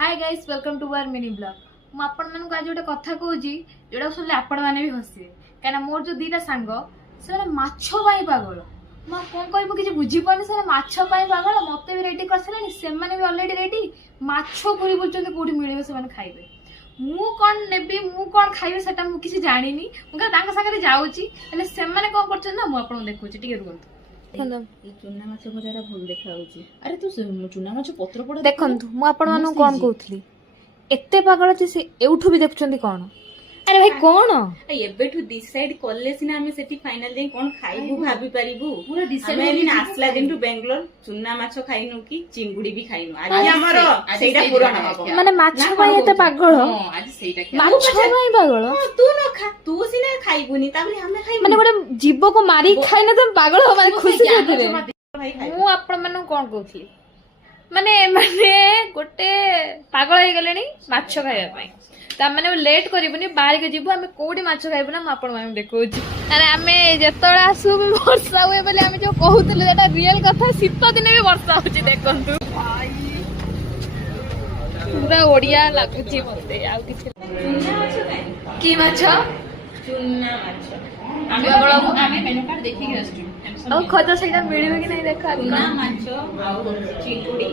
Hi guys welcome to our mini blog. मु आज गोटे कथा कहूँ जोटा शुणिले आपण मैंने भी हसिए कहीं मोर जो दीटा सांग से माछ पागल मैं कौन कह किसी बुझीपारे से माछ पागल मत भी रेडी कर से अलरेडी रेडी माछ पूरी बुझे कौटी मिले से खाइबे मु कौन नेबी मु कौन खाइबे सेटा मु किसी जानी मुझे सागर जाऊँगी कौन कर ना मुझे देखुची टे रुहतु चुना माछ भजा भूल देखा अरे तू चुना माछ पत्र पड़ा देखु मुझे कौन कहती एते पागल से एठू भी देखुं कौन अरे भाई कौन एबेठू डिसाइड कले सिना हमें सेठी फाइनल दिन कौन खाइबू भाबी परिबू पूरा डिसाइड आसला दिन टू बेंगलोर चुना माछ खाइनु कि चिंगुडी भी खाइनु आज हमर सेटा पूर्ण हबो माने माछ भाई एते पागल आज सेटा माछ भाई पागल तू न खा तू सिना खाइबुनी ताबले हमें खाइबू माने गोटे जीव को मारी खाइना तो पागल हो माने खुशी होतले भाई मु आपण माने कोन कहथली माने माने गोटे पागल हो गलेनी माछ खाइबा पई ता माने लेट करबुनी बाहर के जीवु हमें कोडी माछ खाइबु ना आपण माने देखौची अरे हमें जेतोळे आसु वर्षा हुए बोले हमें जो कहउतले एटा रियल कथा शीत दिन भी वर्षा होची देखंतु पूरा ओडिया लागुची मते आ किछ चुना माछ खाइ की माछ चुना माछ आमे मेनू कार्ड देखि के आसु और खजा सेटा मिलिबे कि नहीं देखा चुना माछ आउ चिंगुडी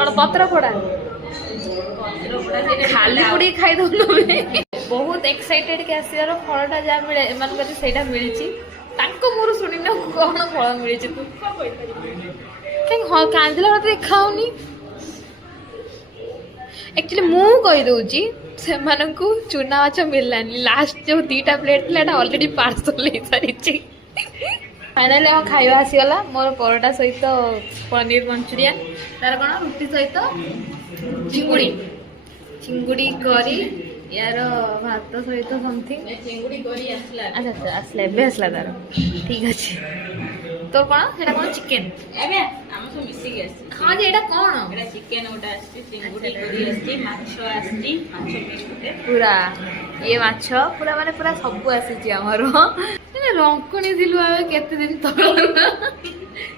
और पत्र फोड़ा खाली पुड़ी खाई दौन बहुत एक्साइटेड के आसार फलटा जहाँ मिले एम से मिली मोर शुणी न कौन फल मिली तू कहीं कांदिला मत देखाऊनी एक्चुअली मु कहीदे से चुना माछ मिललानी लास्ट जो दीटा प्लेट थी ऑलरेडी पार्सल ले सारी फाइनाली हम खाଇବା आसीगला मोर परोटा सहित पनीर मंचूरियन तार कौन रुटी सहित चिंगुड़ी चिंगुड़ी करी यार भात सहित समथिंग चिंगुडी करी आसला अच्छा अच्छा आसला एबे आसला तार ठीक अछि तोर कौन सेटा कौन चिकन एबे हम सब मिसी के आसी हां जे एटा कौन एटा चिकन ओटा आसी चिंगुडी करी आसी माछ आसी माछ मिसुते पूरा ये माछ पूरा माने पूरा सब आसी हमर रंकुणी दिलु आवे केते दिन तळ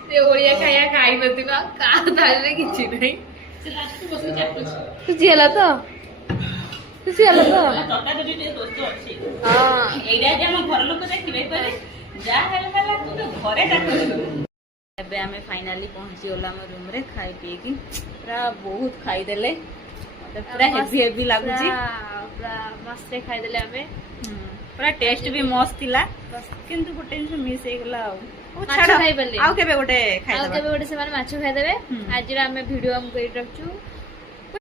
से ओलिया खाया खाई नथिबा का थाले किछि नै खुशी होला तो खुशी होला तो टका दे दे दोस्त अछि हां एडा जे हम घर लोक देखिबे करे जा हेला तू तो घरे डाकलु एबे हमें फाइनली पहुंची होला हम रूम रे खाई पी की पूरा बहुत खाई देले मतलब पूरा हेवी हेवी लागुची पूरा मस्त खाई देले हमें पूरा टेस्ट भी मस्त थिला किंतु गोटे जिन मिस हे गला माछ खाई बले आउ केबे गोटे खाई आउ केबे गोटे से माने माछ खाई देबे आज रा हमें वीडियो हम करि रखछु